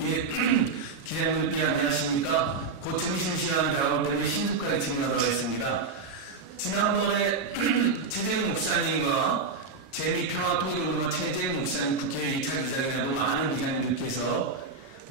예, 기자님들 안녕하십니까. 곧 점심시간을 다가올 때문에 신속하게 진행하도록 하겠습니다. 지난번에 최재형 목사님과 재미평화통일운동가 최재형 목사님 국회 2차 기자회견에도 많은 기자님들께서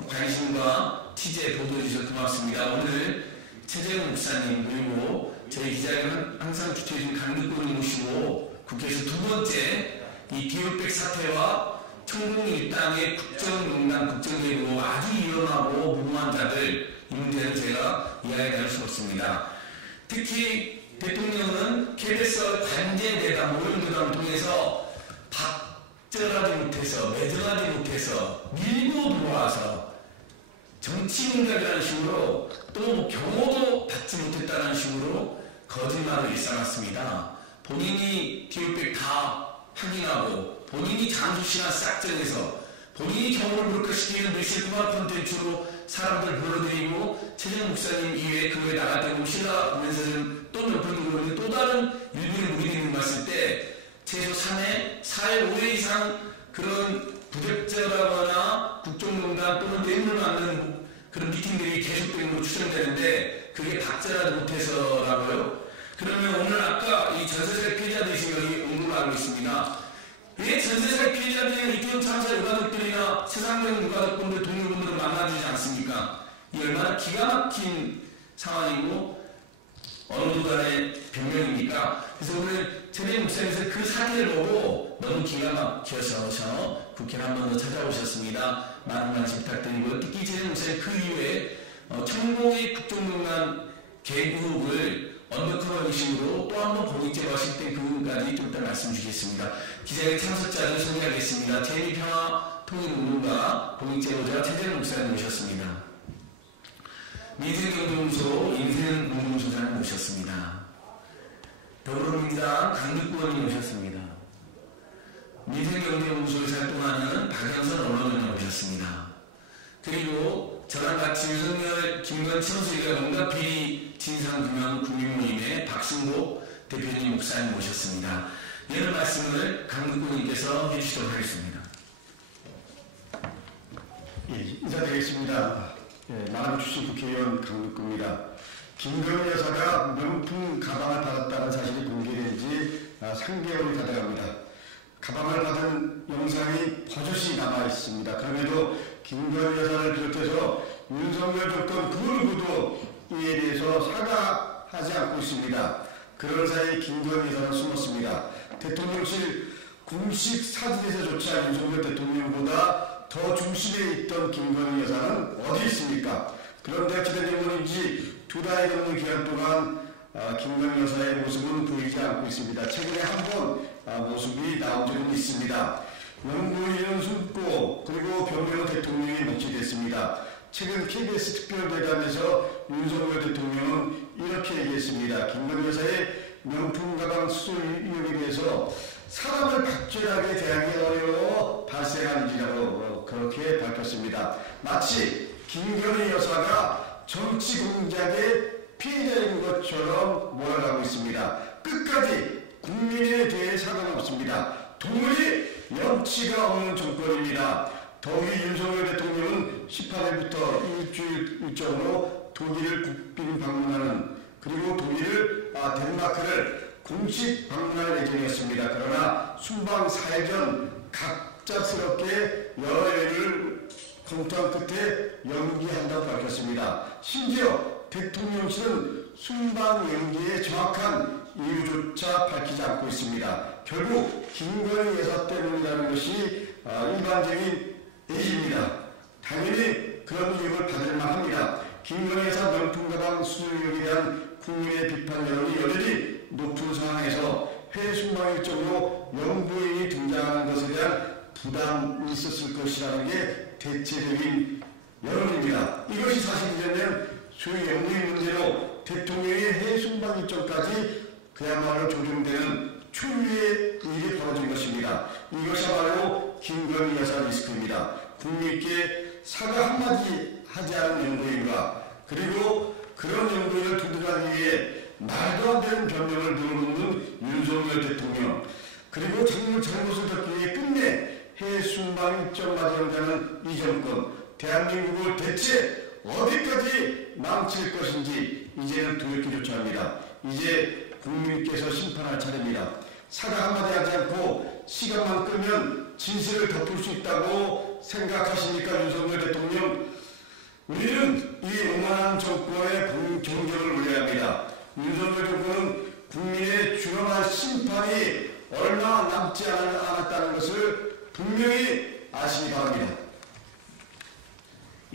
관심과 취재 보도해 주셔서 고맙습니다. 오늘 최재형 목사님 그리고 저희 기자회견은 항상 주최해준 강득구를 모시고 국회에서 두 번째 이 비올백 사태와 청동 일당의 국정농단, 국정개입으로 아주 위험하고 무모한 자들, 이 문제는 제가 이야기 나눌 수 없습니다. 특히 대통령은 KBS 관제대담, 모형대담을 통해서 박절하지 못해서, 매정하지 못해서, 밀고 들어와서 정치공작이라는 식으로 또 경호도 받지 못했다는 식으로 거짓말을 일삼았습니다. 본인이 디올백 다 확인하고 본인이 잠수시간 싹 정해서 본인이 경호를 불가시키는 밀실 통합 콘텐츠로 사람들 불러들이고 최재형 목사님 이외에 그 외에 나갈 때고 신라면서 또 몇 번 들어오는데 또 다른 일부를 무기들이 봤을 때 최소 3회, 4회, 5회 이상 그런 부적절하거나 국정농단 또는 뇌물 맞는 그런 미팅들이 계속되는 걸로 추정되는데 그게 박제하지 못해서라고요. 그러면 오늘 아까 이 전세세 피해자들이 지금 여기 온 걸로 알고 있습니다. 왜 전세세 피해자들이 이태원 참사 유가족들이나 세상적인 유가족분들, 동료분들을 만나주지 않습니까? 이 얼마나 기가 막힌 상황이고 어느 누간의 변명입니까? 그래서 오늘 최재형 목사님께서 그 사진을 보고 너무 기가 막혀서 국회를 한 번 더 찾아오셨습니다. 많은 관심 부탁드리고요. 특히 최재형 목사님 그 이후에 청공의 국정농단 개국을 언더커버 형식으로 또 한 번 공익제로 하실 때 그까지 좀 이따 말씀 주시겠습니다. 기자회 참석자를 소개하겠습니다. 재미평화통일운동가 공익제로자 최재형 목사님 모셨습니다. 민생경제연구소 인생운동소장님 모셨습니다. 더불어민주당 강득구원님 모셨습니다. 민생경제연구소에서 활동하는 박영선 언론위원님 모셨습니다. 그리고 저랑 같이 윤석열, 김건, 친호수이가 온갖 비리 진상규명 국민모임의 박승복 대표님 목사님 모셨습니다. 이런 말씀을 강득구님께서 해주시도록 하겠습니다. 예, 인사드리겠습니다. 예, 나라고 출신 국회의원 강득구입니다. 김건 여사가 명품 가방을 받았다는 사실이 공개된 지 3개월이 다 돼갑니다. 가방을 받은 영상이 버젓이 남아 있습니다. 그럼에도 김건 여사를 비롯해서 윤석열 정권 그 누구도 이에 대해서 사과하지 않고 있습니다. 그런 사이 김건 여사는 숨었습니다. 대통령실 공식 사진에서조차 윤석열 대통령보다 더 중심에 있던 김건 여사는 어디 있습니까? 그런데 어찌된 때문인지 두 달이 넘는 기간 동안 김건 여사의 모습은 보이지 않고 있습니다. 최근에 한 번 모습이 나온 적은 있습니다. 영부인은 숨고 그리고 변호연 대통령이 묵직했습니다. 최근 KBS 특별대담에서 윤석열 대통령은 이렇게 얘기했습니다. 김건 여사의 명품 가방 수수 의혹에 대해서 사람을 박절하게 대하기 어려워 발생한 일이라고 그렇게 밝혔습니다. 마치 김건 여사가 정치 공작의 피해자인 것처럼 몰아가고 있습니다. 끝까지 국민에 대해 사과가 없습니다. 도무지 염치가 없는 정권입니다. 더욱이 윤석열 대통령은 18일부터 일주일 일정으로 독일을 국빈 방문하는 그리고 독일을 덴마크를 공식 방문할 예정이었습니다. 그러나 순방 4일 전 갑작스럽게 여러 여행을 검토한 끝에 연기한다고 밝혔습니다. 심지어 대통령실은 순방 연기의 정확한 이유조차 밝히지 않고 있습니다. 결국 김건 여사 때문이라는 것이 일반적인 얘기입니다. 당연히 그런 이유를 받을만 합니다. 김건 여사 명품 가방 수수 의혹에 대한 국민의 비판 여론이 여전히 높은 상황에서 해외 순방 일정으로 영부인이 등장하는 것에 대한 부담이 있었을 것이라는 게 대체적인 여론입니다. 이것이 사실이라면 소위 영부인 문제로 대통령의 해외 순방 일정까지 그야말로 조정되는 초유의 일이 벌어진 것입니다. 이것이야말로 김건 여사 리스크입니다. 국민께 사과 한마디 하지 않은 영부인과 그리고 그런 영부인을 두들하기 위해 말도 안 되는 변명을 늘어놓는 윤석열 대통령 그리고 잘못을 덮기 위해 끝내 해외 순방 일정 마련하는 이 정권 대한민국을 대체 어디까지 망칠 것인지 이제는 두렵기조차 합니다. 이제 국민께서 심판할 차례입니다. 사과 한마디 하지 않고 시간만 끄면 진실을 덮을 수 있다고 생각하십니까, 윤석열 대통령? 우리는 이 오만한 정권의 경쟁을 올려야 합니다. 윤석열 정권은 국민의 준엄한 심판이 얼마 남지 않았다는 것을 분명히 아시기 바랍니다.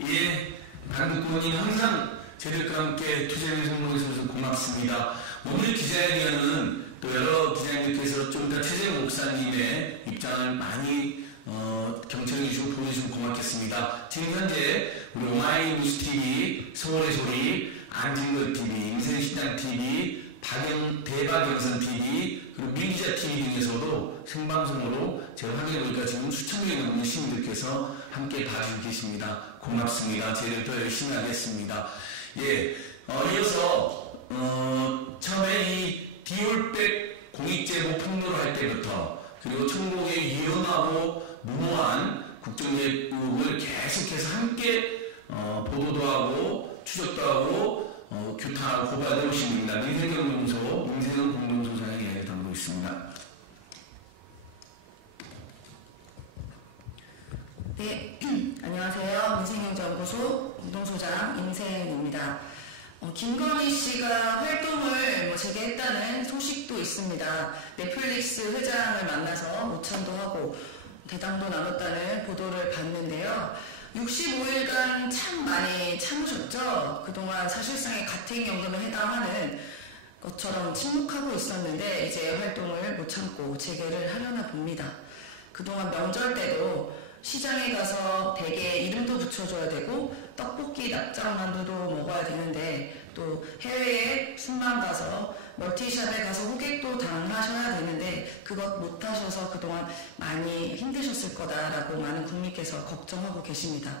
예, 강국군님 항상 저희들과 함께 투쟁에 성공해주셔서 고맙습니다. 오늘 기자회견은 또 여러 기자님께서 좀 더 최재형 목사님의 입장을 많이 경청해 주시고 보내주시면 고맙겠습니다. 지금 현재 우리 오마이뉴스TV, 서울의 소리, 안진걸TV, 인생시장TV, 대박영선TV, 그리고 밀기자TV 등에서도 생방송으로 제가 확인해보니까 지금 수천 명이 넘는 시민들께서 함께 봐주고 계십니다. 고맙습니다. 저희들 더 열심히 하겠습니다. 예, 이어서 처음에 이 디올백 공익제보 폭로를 할 때부터 그리고 천국의 위험하고 무모한 국정개혁을 계속해서 함께 보도도 하고 추적도 하고 규탄하고 고발해 오신 분입니다. 민생은 공동소장의 이야기를 담고 있습니다. 네, 안녕하세요. 민생경제연구소 공동소장 임세은입니다. 김건희 씨가 활동을 재개했다는 소식도 있습니다. 넷플릭스 회장을 만나서 모참도 하고 대담도 나눴다는 보도를 봤는데요. 65일간 참 많이 참으셨죠? 그동안 사실상의 가택연금에 해당하는 것처럼 침묵하고 있었는데 이제 활동을 못 참고 재개를 하려나 봅니다. 그동안 명절 때도 시장에 가서 댁에 이름도 붙여줘야 되고 떡볶이 납작만두도 먹어야 되는데 또 해외에 순방 가서 멀티샵에 가서 호객도 당하셔야 되는데 그것 못하셔서 그동안 많이 힘드셨을 거다라고 많은 국민께서 걱정하고 계십니다.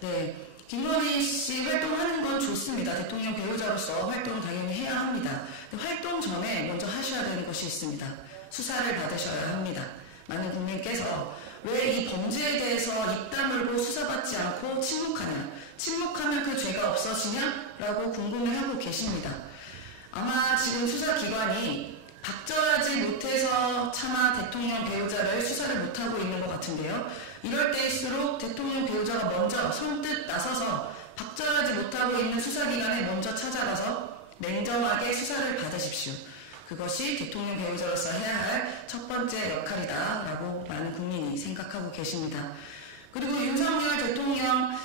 네, 김건희 씨 활동하는 건 좋습니다. 대통령 배우자로서 활동 당연히 해야 합니다. 활동 전에 먼저 하셔야 되는 것이 있습니다. 수사를 받으셔야 합니다. 많은 국민께서 왜 이 범죄에 대해서 입 다물고 수사받지 않고 침묵하냐? 침묵하면 그 죄가 없어지냐? 라고 궁금해하고 계십니다. 아마 지금 수사기관이 박절하지 못해서 차마 대통령 배우자를 수사를 못하고 있는 것 같은데요. 이럴 때일수록 대통령 배우자가 먼저 선뜻 나서서 박절하지 못하고 있는 수사기관에 먼저 찾아가서 냉정하게 수사를 받으십시오. 그것이 대통령 배우자로서 해야 할 첫 번째 역할이다라고 많은 국민이 생각하고 계십니다. 그리고 윤석열 대통령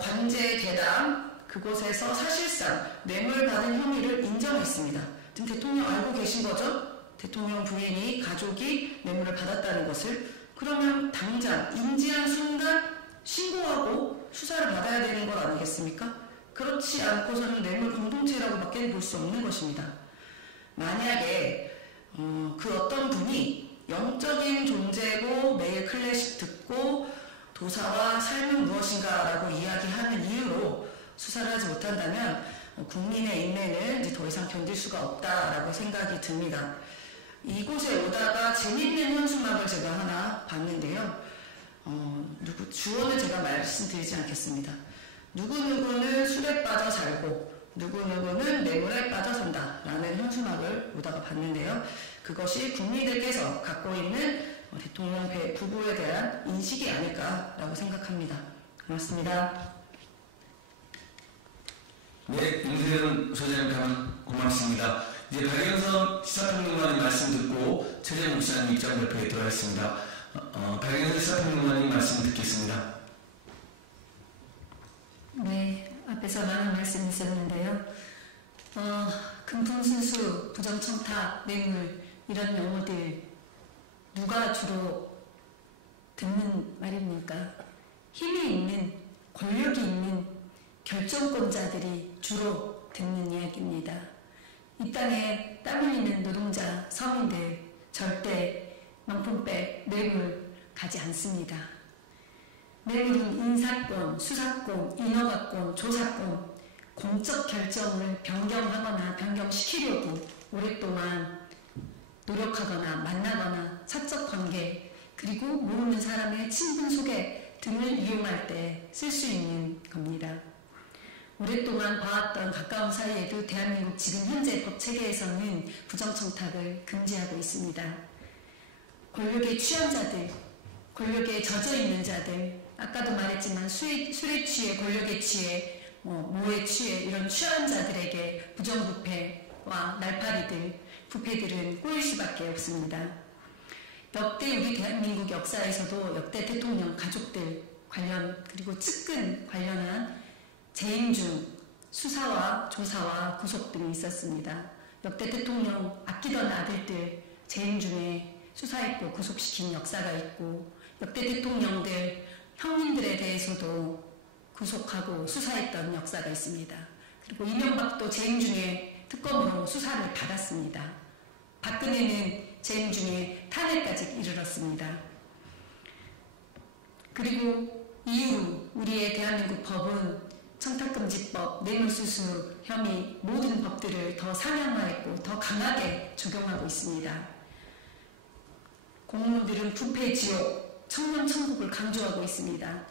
관제 대담 그곳에서 사실상 뇌물 받은 혐의를 인정했습니다. 지금 대통령 알고 계신 거죠? 대통령 부인이 가족이 뇌물을 받았다는 것을. 그러면 당장 인지한 순간 신고하고 수사를 받아야 되는 것 아니겠습니까? 그렇지 않고서는 뇌물 공동체라고밖에 볼 수 없는 것입니다. 만약에 그 어떤 분이 영적인 존재고 매일 클래식 듣고 도사와 삶은 무엇인가라고 이야기하는 이유로 수사를 하지 못한다면 국민의 인내는 이제 더 이상 견딜 수가 없다라고 생각이 듭니다. 이곳에 오다가 재밌는 현수막을 제가 하나 봤는데요. 주어는 제가 말씀드리지 않겠습니다. 누구누구는 술에 빠져 살고 누구누구는 뇌물에 빠져 산다 라는 현수막을 오다가 봤는데요. 그것이 국민들께서 갖고 있는 대통령 부부에 대한 인식이 아닐까라고 생각합니다. 고맙습니다. 네, 임세은 소장님 고맙습니다. 이제 박영선 시사평론가님 말씀 듣고 최재형 목사님 입장 발표에 들어가겠습니다. 박영선 시사평론가님 말씀 듣겠습니다. 네, 앞에서 많은 말씀이 있었는데요. 금품순수, 부정청탁, 뇌물 이런 용어들 누가 주로 듣는 말입니까? 힘이 있는, 권력이 있는 결정권자들이 주로 듣는 이야기입니다. 이 땅에 땀 흘리는 노동자, 서민들 절대 명품백, 뇌물 가지 않습니다. 뇌물은 인사권, 수사권, 인허가권, 조사권, 공적 결정을 변경하거나 변경시키려고 오랫동안 노력하거나 만나거나 사적 관계 그리고 모르는 사람의 친분 속에 등을 이용할 때 쓸 수 있는 겁니다. 오랫동안 봐왔던 가까운 사이에도 대한민국 지금 현재 법 체계에서는 부정청탁을 금지하고 있습니다. 권력의 취한자들, 권력에 젖어 있는 자들, 아까도 말했지만 술에 취해, 권력에 취해, 모에 취해 이런 취한 자들에게 부정부패와 날파리들, 부패들은 꼬일 수밖에 없습니다. 역대 우리 대한민국 역사에서도 역대 대통령 가족들 관련 그리고 측근 관련한 재임 중 수사와 조사와 구속 등이 있었습니다. 역대 대통령 아끼던 아들들 재임 중에 수사했고 구속시킨 역사가 있고 역대 대통령들 형님들에 대해서도 구속하고 수사했던 역사가 있습니다. 그리고 이명박도 재임 중에 특검으로 수사를 받았습니다. 박근혜는 재임 중에 탄핵까지 이르렀습니다. 그리고 이후 우리의 대한민국 법은 청탁금지법, 뇌물수수 혐의 모든 법들을 더 상향화했고 더 강하게 적용하고 있습니다. 공무원들은 부패지옥, 청렴천국을 강조하고 있습니다.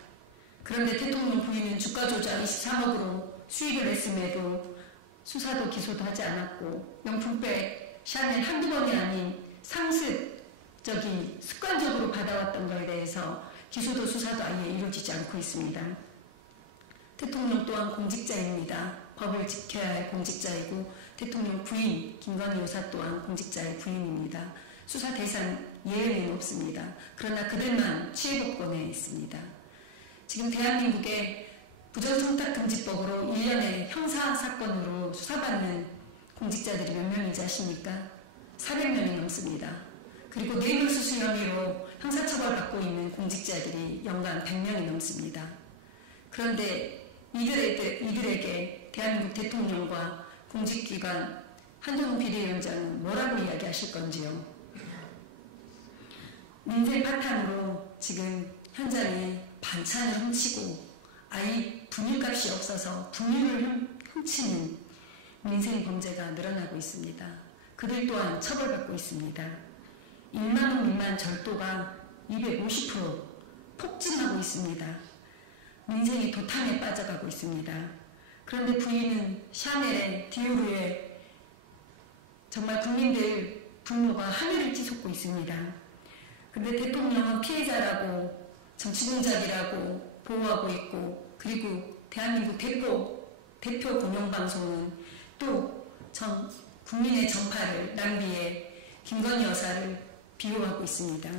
그런데 대통령 부인은 주가조작 23억으로 수익을 냈음에도 수사도 기소도 하지 않았고 명품백, 샤넬 한두 번이 아닌 상습적인 습관적으로 받아왔던 것에 대해서 기소도 수사도 아예 이루어지지 않고 있습니다. 대통령 또한 공직자입니다. 법을 지켜야 할 공직자이고 대통령 부인 김건희 여사 또한 공직자의 부인입니다. 수사 대상 예외는 없습니다. 그러나 그들만 취해법권에 있습니다. 지금 대한민국의 부정청탁금지법으로 1년에 형사사건으로 수사받는 공직자들이 몇 명인지 아십니까? 400명이 넘습니다. 그리고 뇌물수수 혐의로 형사처벌받고 있는 공직자들이 연간 100명이 넘습니다. 그런데 이들에게 대한민국 대통령과 공직기관 한동훈 비대위원장은 뭐라고 이야기하실 건지요? 민생 파탄으로 지금 현장에 반찬을 훔치고 아이 분유값이 없어서 분유를 훔치는 민생 범죄가 늘어나고 있습니다. 그들 또한 처벌받고 있습니다. 1만 원 미만 절도가 250% 폭증하고 있습니다. 민생이 도탄에 빠져가고 있습니다. 그런데 부인은 샤넬에 디오르에 정말 국민들 분노가 하늘을 찌솟고 있습니다. 그런데 대통령은 피해자라고 정치공작이라고 보호하고 있고 그리고 대한민국 대표 공영방송은 또 국민의 전파를 낭비해 김건희 여사를 비호하고 있습니다.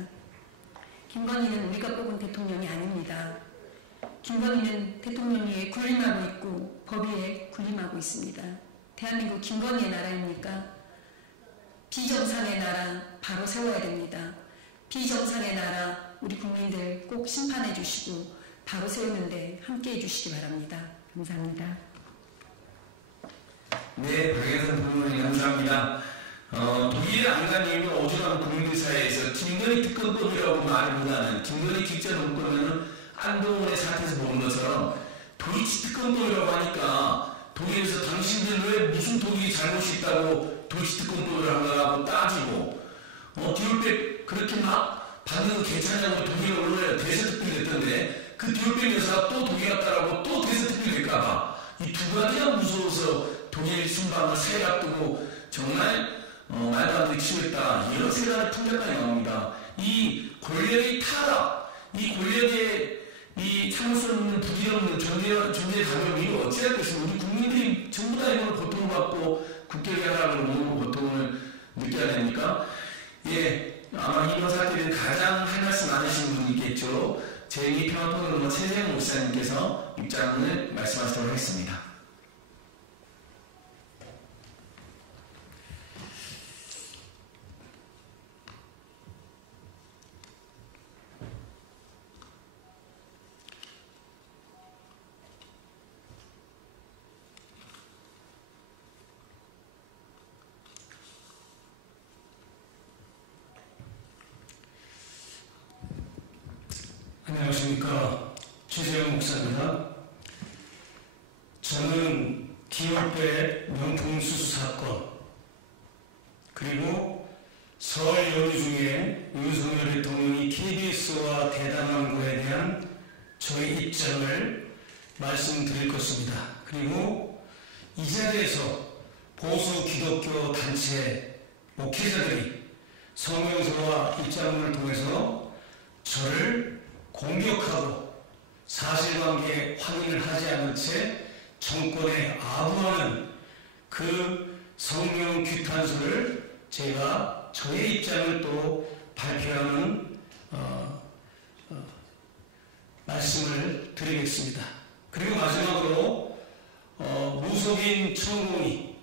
김건희는 우리가 뽑은 대통령이 아닙니다. 김건희는 대통령 위에 군림하고 있고 법 위에 군림하고 있습니다. 대한민국 김건희의 나라입니까? 비정상의 나라 바로 세워야 됩니다. 비정상의 나라 우리 국민들 꼭 심판해 주시고 바로 세우는데 함께해 주시기 바랍니다. 감사합니다. 네, 박예선 부모님 감사합니다. 독일에 안 간 이유는 어지간한 국민들 사이에서 김건희 특검법이라고 말보다는 김건희 직접 논거는 한동훈의 사태에서 보는 것처럼 도이치 특검법이라고 하니까 독일에서 당신들 왜 무슨 독일이 잘못이 있다고 도이치 특검법을 한다고 따지고 디올백 그렇게 막 받는 거 괜찮냐고 독일 언론에 대서특필 냈던데 그 디올백 여사가 또 독일 갔다라고 또 대서특필 낼까봐 이 두 가지가 무서워서 독일 순방을 새해 앞두고 정말 말도 안 되게 치우했다 이런 세간의 풍자까지 나옵니다. 이 권력의 타락, 이 권력의 이 참을 수 없는 부질없는 존재의 가격이 어찌할 것입니까? 우리 국민들이 전부 다 이걸 고통받고 국격의 하락을 모르고 고통을 느껴야 됩니까? 예, 아마 이번 사태는 가장 할 말씀 많으신 분이 있겠죠. 제2평화통일원로 최재형 목사님께서 입장을 말씀하시도록 하겠습니다. 안녕하십니까. 최재형 목사입니다. 저는 디올백 명품 수수 사건 그리고 설 연휴 중에 윤석열 대통령이 KBS와 대담한 거에 대한 저의 입장을 말씀드릴 것입니다. 그리고 이 자리에서 보수 기독교 단체 목회자들이 성명서와 입장문을 통해서 저를 공격하고 사실관계 확인을 하지 않은 채 정권에 아부하는 그 성명 규탄서를 제가 저의 입장을 또 발표하는 말씀을 드리겠습니다. 그리고 마지막으로 무속인 천공이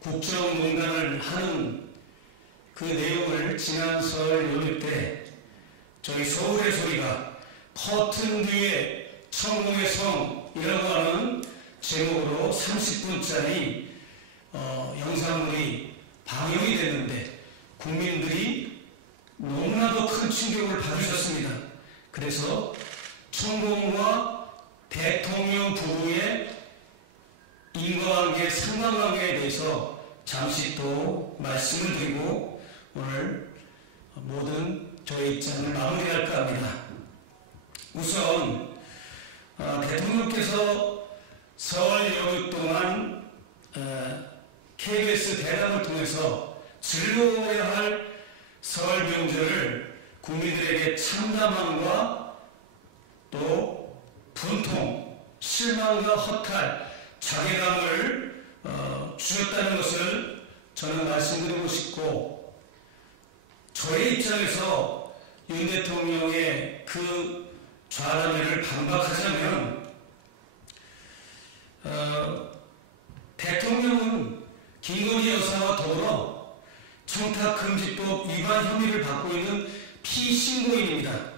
국정농단을 하는 그 내용을 지난 설 연휴 때 저희 서울의 소리가 커튼 뒤에 천공의 성이라고 하는 제목으로 30분짜리 영상물이 방영이 됐는데 국민들이 너무나도 큰 충격을 받으셨습니다. 그래서 천공과 대통령 부부의 인과관계, 상관관계에 대해서 잠시 또 말씀을 드리고 오늘 모든 저의 입장을 마무리할까 합니다. 우선 대통령께서 설 연휴 동안 KBS 대담을 통해서 즐거워야 할 설 명절을 국민들에게 참담함과 또 분통, 실망과 허탈, 자괴감을 주셨다는 것을 저는 말씀드리고 싶고, 저의 입장에서 윤 대통령의 그 좌담회를 반박하자면 대통령은 김건희 여사와 더불어 청탁금지법 위반 혐의를 받고 있는 피신고인입니다.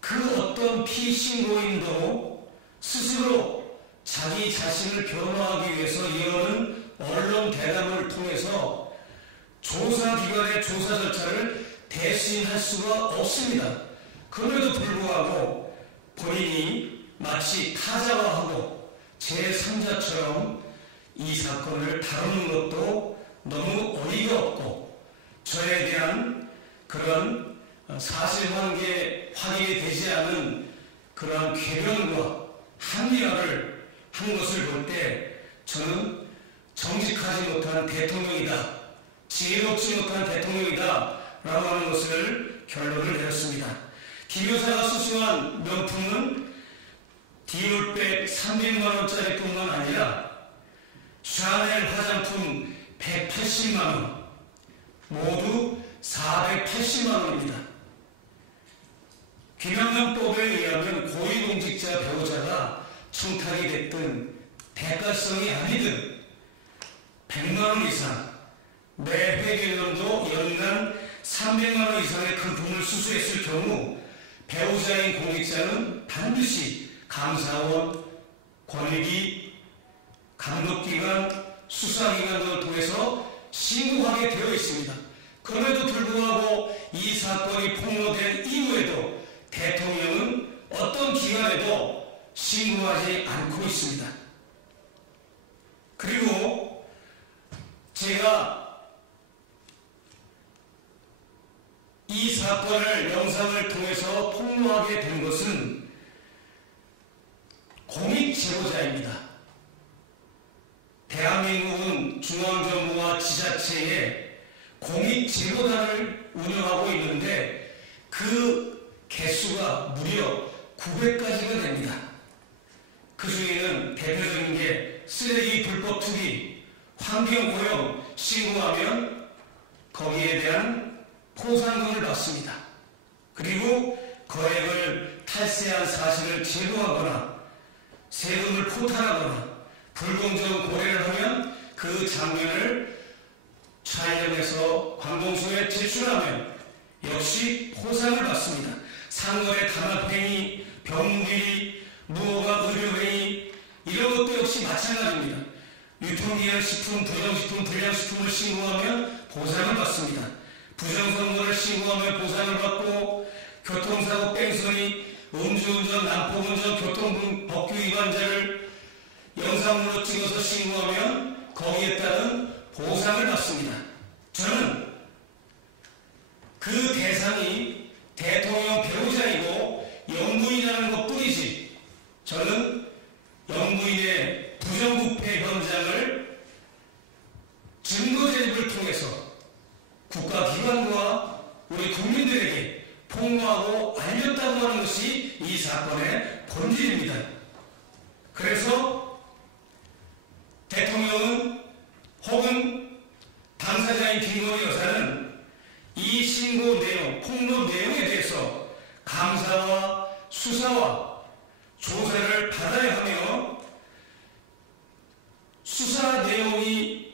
그 어떤 피신고인도 스스로 자기 자신을 변호하기 위해서 이어오는 언론 대담을 통해서 조사기관의 조사 절차를 대신할 수가 없습니다. 그럼에도 불구하고 본인이 마치 타자화하고 제3자처럼 이 사건을 다루는 것도 너무 어이가 없고, 저에 대한 그런 사실관계 확인이 되지 않은 그러한 궤변과 합리화를 한 것을 볼 때 저는 정직하지 못한 대통령이다, 지혜롭지 못한 대통령이다 라고 하는 것을 결론을 내렸습니다. 김 여사가 수수한 명품은 디올백 300만원짜리 뿐만 아니라 샤넬 화장품 180만원, 모두 480만원입니다. 김영란법에 의하면 고위공직자 배우자가 청탁이 됐든 대가성이 아니든 100만원 이상, 매 회계연도 연간 300만원 이상의 큰 돈을 수수했을 경우 배우자인 공직자는 반드시 감사원, 권익위, 감독기관, 수사기관 등을 통해서 신고하게 되어 있습니다. 그럼에도 불구하고 이 사건이 폭로된 이후에도 대통령은 어떤 기관에도 신고하지 않고 있습니다. 그리고 제가 이 사건을 영상을 통해서 폭로하게 된 것은 공익 제보자입니다. 대한민국은 중앙정부와 지자체에 공익 제보단을 운영하고 있는데 그 개수가 무려 900가지가 됩니다. 그 중에는 대표적인 게 쓰레기 불법 투기, 환경오염 신고하면 거기에 대한 포상금을 받습니다. 그리고 거액을 탈세한 사실을 제보하거나 세금을 포탈하거나 불공정 거래를 하면 그 장면을 촬영해서 관공서에 제출하면 역시 포상을 받습니다. 상거래 단합행위, 병무비리, 무허가 의료행위 이런 것도 역시 마찬가지입니다. 유통기한식품, 부정식품, 불량식품을 신고하면 보상을 받습니다. 부정선거를 신고하면 보상을 받고, 교통사고 뺑소니, 음주운전, 난폭운전, 교통법규 위반자를 영상으로 찍어서 신고하면 거기에 따른 보상을 받습니다. 저는 그 대상이 대통령 배우자이고 영부인이라는 것뿐이지 저는 영부인의 부정부패 현장을 증거제립을 통해서 국가기관과 우리 국민들에게 폭로하고 알렸다고 하는 것이 이 사건의 본질입니다. 그래서 대통령은 혹은 당사자인 김건희 여사는 이 신고 내용, 폭로 내용에 대해서 감사와 수사와 조사를 받아야 하며 수사 내용이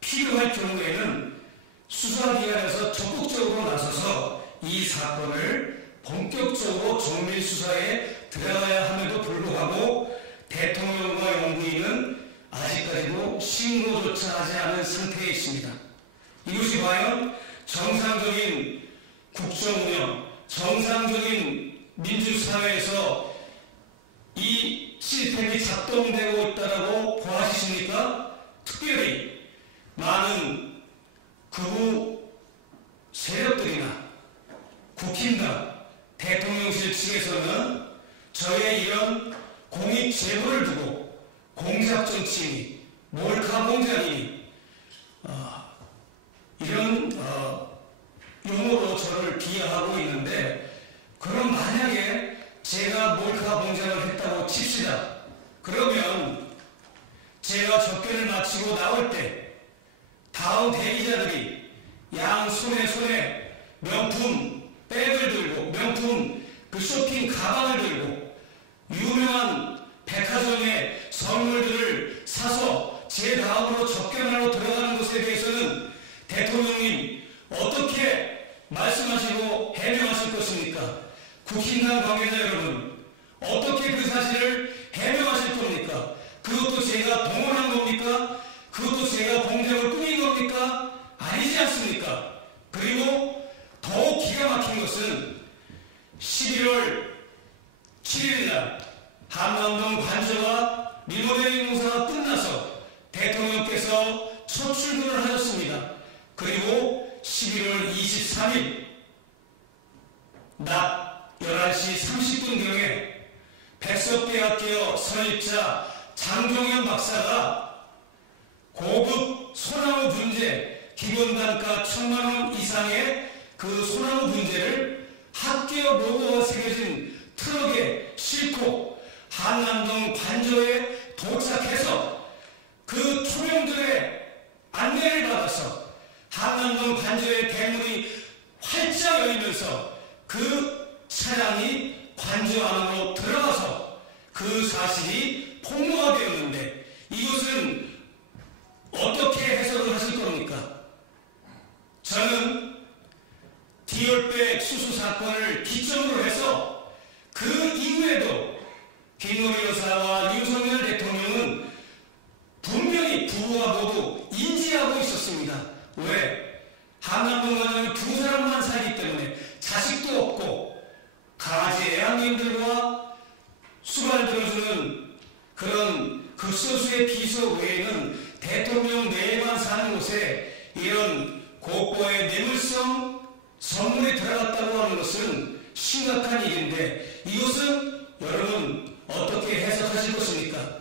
필요할 경우에는 수사기관에서 적극적으로 나서서 이 사건을 본격적으로 정밀 수사에 들어가야 함에도 불구하고 대통령과 영부인은 아직까지도 신고조차 하지 않은 상태에 있습니다. 이것이 과연 정상적인 국정운영, 정상적인 민주사회에서 이 시스템이 작동되고 있다고 보아하십니까? 특별히 많은 극우 세력들이나 국힘당, 대통령실 측에서는 저의 이런 공익 제보를 두고 공작정치인이, 몰카공작이니 이런 용어로 저를 비하하고 있는데, 그럼 만약에 제가 몰카공작을 했다고 칩시다. 그러면 제가 접견을 마치고 나올 때 다음 대기자들이 양 손에 명품 백을 들고 명품 그 쇼핑 가방을 들고 유명한 백화점의 선물들을 사서 제 다음으로 접견하러 들어가는 것에 대해서는 대통령님 어떻게 말씀하시고 해명하실 것입니까? 국힘당 관계자 여러분, 어떻게 그 사실을 해명하실 겁니까? 그것도 제가 동원한 겁니까? 그것도 제가 공작을 꾸민 겁니까? 아니지 않습니까? 그리고 더욱 기가 막힌 것은 11월 7일날 한남동 관저와 리모델링 공사가 끝나서 대통령께서 첫 출근을 하셨습니다. 그리고 11월 23일 낮 11시 30분경에 백석대학교 설립자 장종현 박사가 고급 소나무 분재 기본단가 1,000만원 이상의 그 소나무 분재를 학교 로고가 새겨진 트럭에 싣고 한남동 관저에 도착해서 그 초령들의 안내를 받아서 한남동 관저의 대문이 활짝 열리면서 그 차량이 관저 안으로 들어가서 그 사실이 폭로가 되었는데, 이것은 어떻게 해석을 하실 겁니까? 저는 디올백 수수 사건을 기점으로 해서 그 이후에도 김건희 여사와 윤석열 대통령은 분명히 부부가 모두 인지하고 있었습니다. 왜? 한남동 관저에 두 사람만 살기 때문에 자식도 없고 강아지 애완견들과 수발 들어주는 그런 극소수의 비서 외에는 대통령 내만 사는 곳에 이런 고가의 뇌물성 선물이 들어갔다고 하는 것은 심각한 일인데, 이것은 여러분 어떻게 해석하실 것입니까?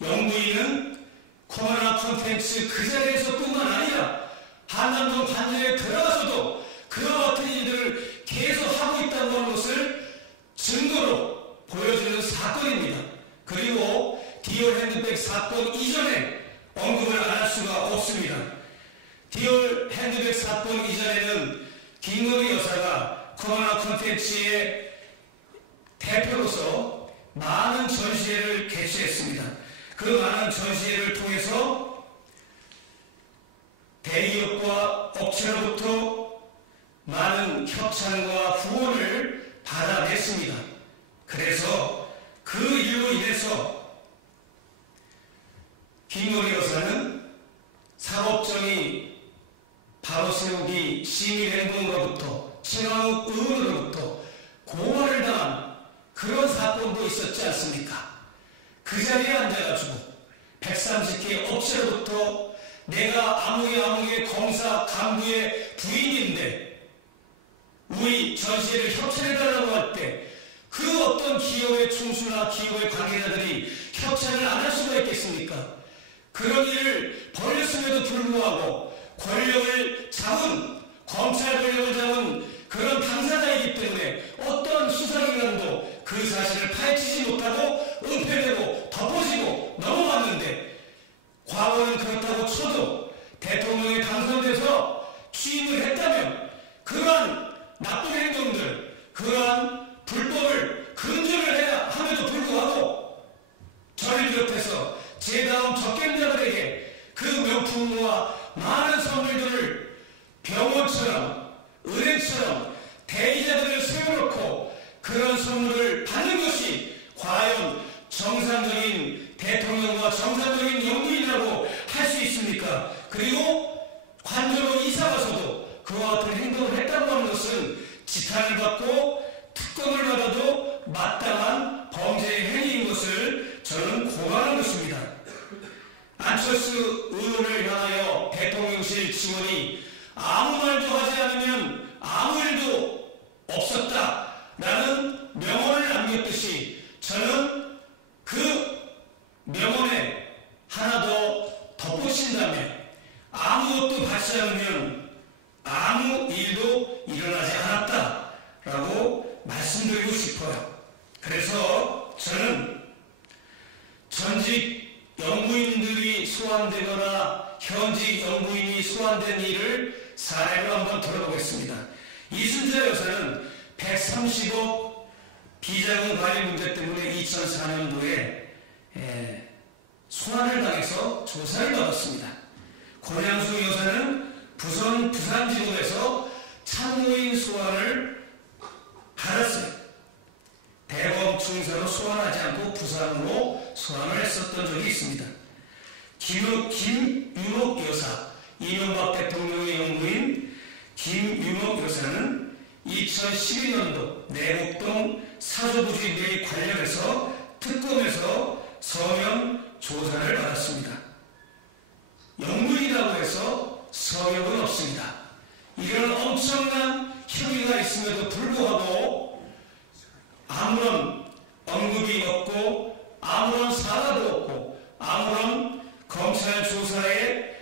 영부인은 코로나 콘텐츠 그 자리에서 뿐만 아니라 한남동 관저에 들어가서도 그와 같은 일들을 계속 하고 있다고 하는 것을 증거로 보여주는 사건입니다. 그리고 디올 핸드백 사건 이전에 언급을 안 할 수가 없습니다. 디올 핸드백 사건 이전에는 김건희 여사가 코로나 콘텐츠의 대표로서 많은 전시회를 개최했습니다. 그 많은 전시회를 통해서 대기업과 업체로부터 많은 협찬과 후원을 받아냈습니다. 그래서 그 일로 인해서 김건희 여사는 사법정의 바로 세우기 시민행동으로부터 최강욱 의원으로부터 고발을 당한 그런 사건도 있었지 않습니까? 그 자리에 앉아가지고 130개 업체로부터 내가 아무개 검사 간부의 부인인데 우리 전시회를 협찬해달라고 할 때 그 어떤 기업의 총수나 기업의 관계자들이 협찬을 안 할 수가 있겠습니까? 그런 일을 벌였음에도 불구하고 권력을 잡은, 검찰 권력을 잡은 그런 당사자이기 때문에 어떤 수사기관도 그 사실을 파헤치지 못하고 은폐되고 덮어지고 넘어갔는데, 과거는 그렇다고 쳐도 대통령이 당선돼서 취임을 했다면 그러한 나쁜 행동들, 그러한 불법을 근절을 해야 함에도 불구하고 저를 비롯해서 제 다음 적임자들에게 그 명품과 많은 선물들을 병원처럼 은행처럼 대이자들을 세워놓고 그런 선물을 받는 것이 과연 정상적인 대통령과 정상적인 영부인이라고 할 수 있습니까? 그리고 관저로 이사가서도 그와 같은 행동을 했다고 하는 것은 지탄을 받고 특검을 받아도 마땅한 범죄의 행위인 것을 저는 고발하는 것입니다. 안철수 의원을 향하여 대통령실 직원이 아무 말도 하지 않으면 아무 일도 없었다라는 명언을 남겼듯이, 저는 그 명언에 하나 더 덧붙인다면 아무것도 받지 않으면 아무 일도 일어나지 않았다라고 말씀드리고 싶어요. 그래서 저는 전직 영부인들이 소환되거나 현직 영부인이 소환된 일을 사례로 한번 들어보겠습니다. 이순자 여사는 130억 비자금 관리 문제 때문에 2004년도에 소환을 당해서 조사를 받았습니다. 권양수 여사는 부산지검에서 참고인 소환을 받았어요. 대검 충사로 소환하지 않고 부산으로 소환을 했었던 적이 있습니다. 김윤옥 여사, 이명박 대통령의 영부인 김윤옥 여사는 2012년도 내곡동 사조부지 내 관련해서 특검에서 서면 조사를 받았습니다. 영부인이라고 해서 서명은 없습니다. 이런 엄청난 혐의가 있음에도 불구하고 아무런 언급이 없고 아무런 사과도 없고 아무런 검찰 조사에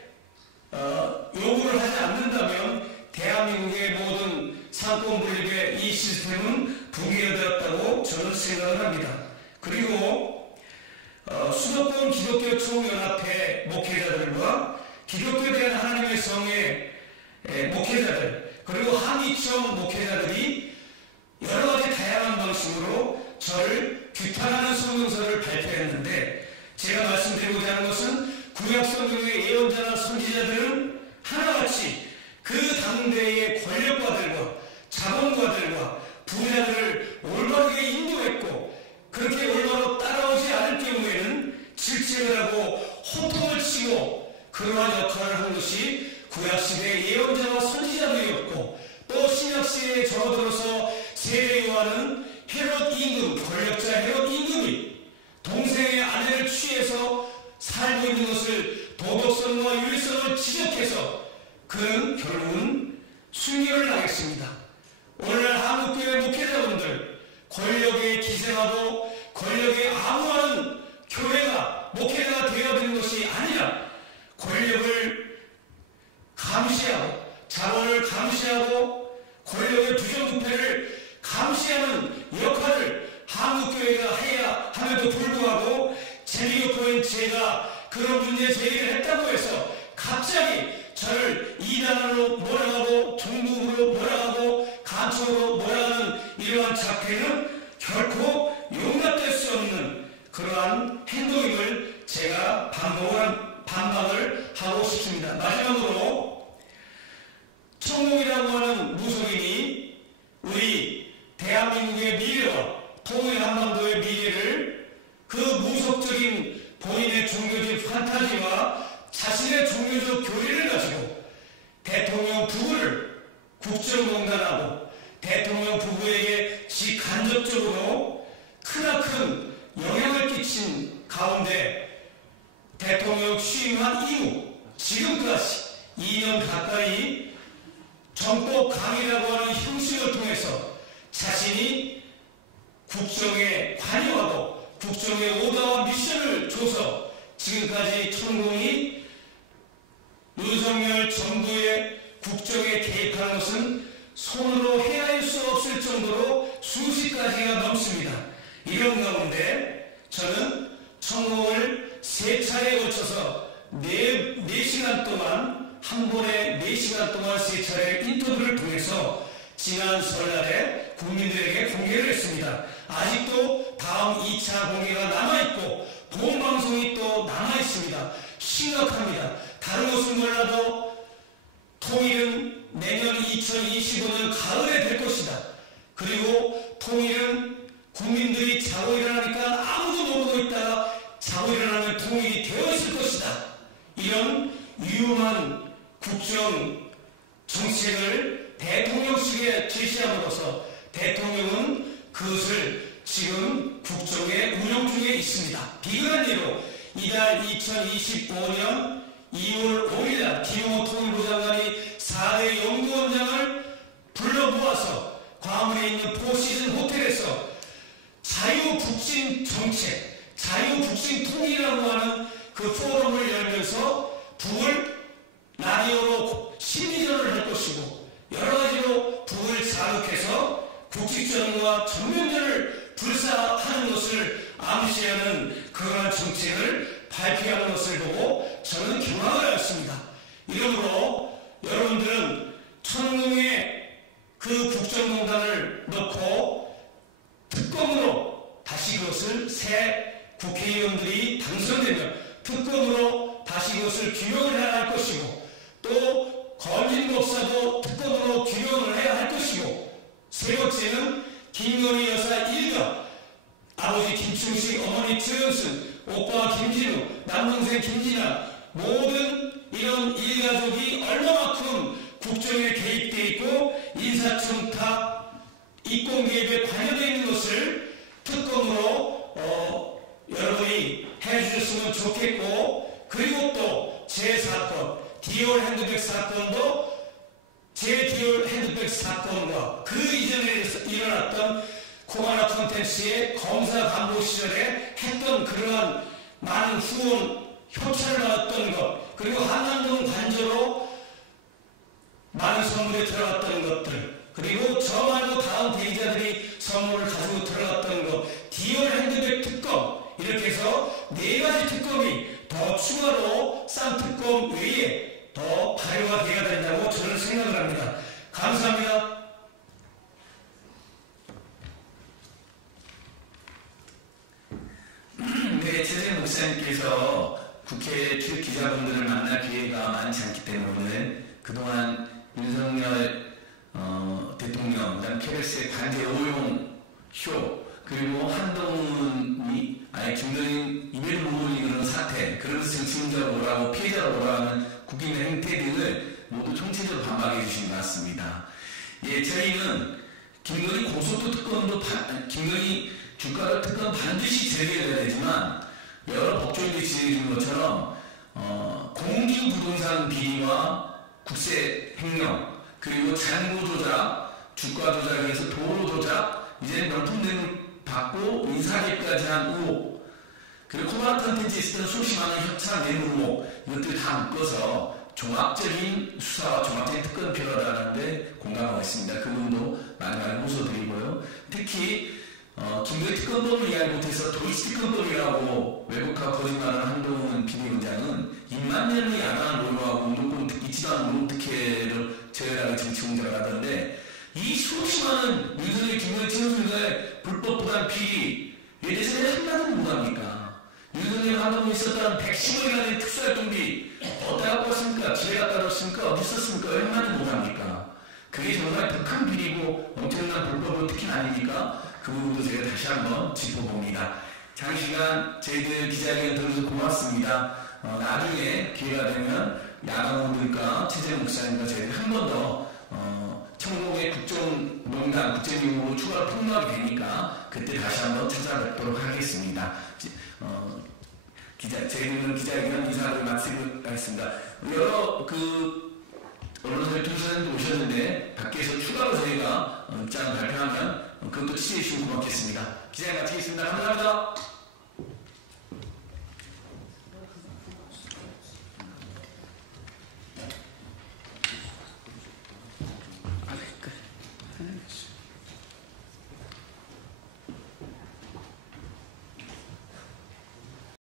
요구를 하지 않는다면 대한민국의 모든 상권 분립의 이 시스템은 붕괴되었다고 저는 생각을 합니다. 그리고 수도권 기독교 총연합회 목회자들과 기독교에 대한 하나님의 성의 목회자들, 그리고 한의청 목회자들이 여러 가지 다양한 방식으로 저를 규탄하는 성명서를 발표했는데, 제가 말씀드리고자 하는 것은 구약성경의 예언자나 선지자들은 하나같이 그 당대의 권력가들과 자본가들과 부자들을 올바르게 인도했고, 그렇게 올바로 따라오지 않을 경우에는 질책을 하고 호통을 치고 그러한 역할을 한 것이 구약시대의 예언자와 선지자들이었고, 또 신약시대에 접어들어서 세례요한은 헤롯 임금, 권력자 헤롯 임금이 동생의 아내를 취해서 살고 있는 것을 도덕성과 윤리성을 지적해서 그는 결국은 순교를 당했습니다. 오늘날 한국교회 목회자분들, 권력에 기생하고 권력에 암호하는 교회가 목회자가 되어야 되는 것이 아니라 권력을 감시하고 자본을 감시하고 권력의 부정부패를 감시하는 역할을 한국교회가 해야 함에도 불구하고 재미교포인 제가 그런 문제 제기를 했다고 해서 갑자기 저를 이단으로 몰아가고 종북으로 몰아가고 간첩으로 몰아가는 이러한 작태는 결코 용납될 수 없는 그러한 행동임을 제가 반박을 하고 싶습니다. 마지막으로 청룡이라고 하는 무속인이 우리 대한민국의 미래와 통일 한반도의 미래를 그 무속적인 본인의 종교적 판타지와 자신의 종교적 교리를 가지고 대통령 부부를 국정농단하고 대통령 부부에게 직간접적으로 크나큰 영향을 끼친 가운데 대통령 취임한 이후 지금까지 2년 가까이 정법 강의라고 하는 형식을 통해서 자신이 국정에 관여하고 국정의 오더와 미션을 줘서 지금까지 천공이 윤석열 정부의 국정에 개입하는 것은 손으로 헤아릴 수 없을 정도로 수십 가지가 넘습니다. 이런 가운데 저는 천공을 3차례에 걸쳐서 4시간 동안 한 번에 4시간 동안 3차례 인터뷰를 통해서 지난 설날에 국민들에게 공개를 했습니다. 아직도 다음 2차 공개가 남아있고 본방송이 또 남아있습니다. 심각합니다. 다른 것은 몰라도 통일은 내년 2025년 가을에 될 것이다. 그리고 통일은 국민들이 자고 일어나니까 아무도 모르고 있다가 자고 일어나면 통일이 되어 있을 것이다. 이런 위험한 국정 정책을 대통령실에 제시함으로써 대통령은 그것을 지금 국정에 운영 중에 있습니다. 비근한 예로 이달 2025년 2월 5일날 김용호 통일부 장관이 4대 연구원장을 불러모아서 광화문에 있는 포시즌 호텔에서 자유북진 정책, 자유북진 통일이라고 하는 그 포럼을 열면서 북을 라디오로 심리전을 할 것이고 여러 가지로 북을 자극해서 국직전과 전면전을 불사하는 것을 암시하는 그러한 정책을 발표하는 것을 보고 저는 경악을 하였습니다. 이러므로 여러분들은 천공의 그 국정농단을 넣고 특검으로 다시 그것을 새 국회의원들이 당선되면 특검으로 다시 그것을 규명을 해야 할 것이고 또 건진법사도 특검으로 규명을 해야 할 것이고 세 번째는 김건희 여사 일가 아버지 김충식, 어머니 최은순, 오빠 김진우, 남동생 김진아 모든 이런 일가족이 얼마만큼 국정에 개입되어 있고 인사청탁, 이권개입에 관여되어 있는 것을 특검으로 여러분이 해주셨으면 좋겠고 그리고 또 제 사건, 디올 핸드백 사건도 제 디올 핸드백 사건과 그 이전에 일어났던 코바나 콘텐츠의 검사 간부 시절에 했던 그러한 많은 후원, 협찬을 받았던 것 그리고 한남동 관저로 많은 선물이 들어갔던 것들 그리고 저 말고 다음 대기자들이 선물을 가지고 들어갔던 것 디올 핸드백 특검 이렇게 해서 4가지 특검이 더 추가로 쌍특검 외에 더 발효가 돼야 된다고 저는 생각을 합니다. 감사합니다. 네, 최재 목사님께서 국회 출입 기자분들을 만날 기회가 많지 않기 때문에 그동안 윤석열 대통령, 그다음 KBS의 관제 오용 쇼, 그리고 한동훈이 아예 김건희 입에도 못 올리는 사태, 그러면서 정치문제로 오라고 피해자로 오라는 국민의 행태 등을 모두 총체적으로 반박해 주신 것 같습니다. 예, 저희는 김건희 고속도 특검도 김건희 주가를 특검 반드시 제기해야 되지만 여러 법조인들이 지적해준 것처럼 공중부동산 비리와 국세 횡령 그리고 잔고 조작, 주가 조작에 의해서 도로 조작, 이제는 명품등을 받고 인사기까지 한 의혹, 그리고 코바나 컨텐츠에 있었던 수십 많은 협찬 뇌물 의혹, 이것들 다 묶어서 종합적인 수사와 종합적인 특검이 필요하다는데 공감하고 있습니다. 그 부분도 많이 호소드리고요. 특히 김건희 특검법을 이해하지 못해서 도이치 특검법이라고 왜곡하고 거짓말하는 한동훈 비대위원장은 2만 년의 야당을 노려하고 운동권 있지도 않은 운동특혜를 저열하게 정치공작을 하던데 이 수없이 많은 윤석열, 김건희, 친윤들의 불법 부당 비리에 대해서 왜 한마디도 못합니까? 윤석열 한동훈이 썼던 110억이나 된 특수활동비 어디다 갖고 왔습니까? 집에 갖다 뒀습니까? 어디 썼습니까? 왜 한마디도 못합니까? 그게 정말 극한 비리고 엄청난 불법으로 특히 아닙니까? 그 부분도 제가 다시 한번 짚어봅니다. 장시간 저희들 기자회견 들어줘서 고맙습니다. 나중에 기회가 되면 야당원들과 최재 목사님과 저희들 한 번 더 천공의 국정농단, 국정용으로 추가로 폭로하게 되니까 그때 다시 한번 찾아뵙도록 하겠습니다. 저희들은 기자회견 인사를 마치고 하겠습니다. 여러 언론사들 통신사님도 오셨는데 밖에서 추가로 저희가 입장을 발표하면 그것도 취재해 주시면 고맙겠습니다. 기자님 마치겠습니다. 감사합니다.